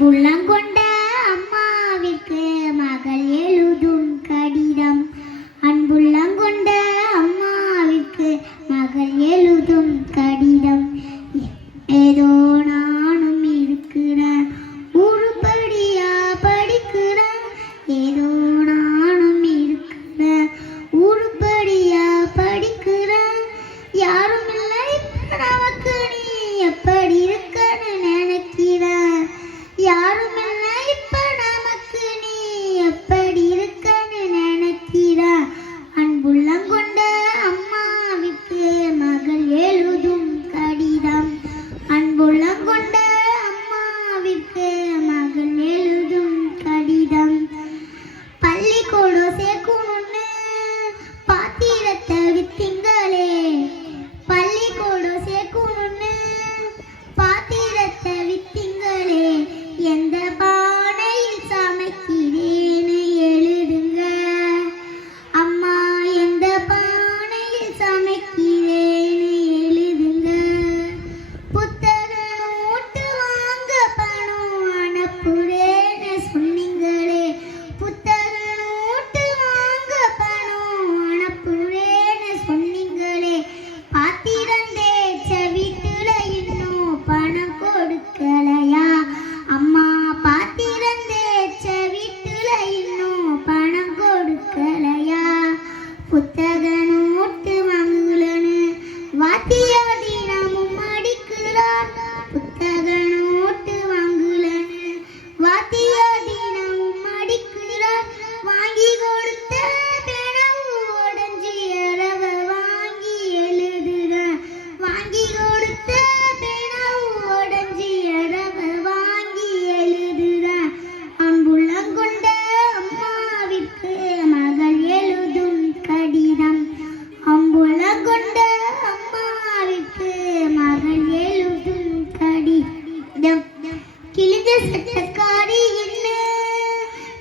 அன்புள்ளங்கொண்ட அம்மாவிற்கு மகள் எழுதும் கடிதம். அன்புள்ளங்கொண்ட அம்மாவிற்கு மகள் எழுதும் கடிதம். ஏதோ conoce con un பிச்சைக்காரி இன்னு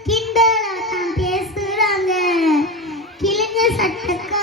கிண்டலா தான் பேசுறாங்க. கிழிஞ்ச சட்டக்கா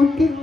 ¡Qué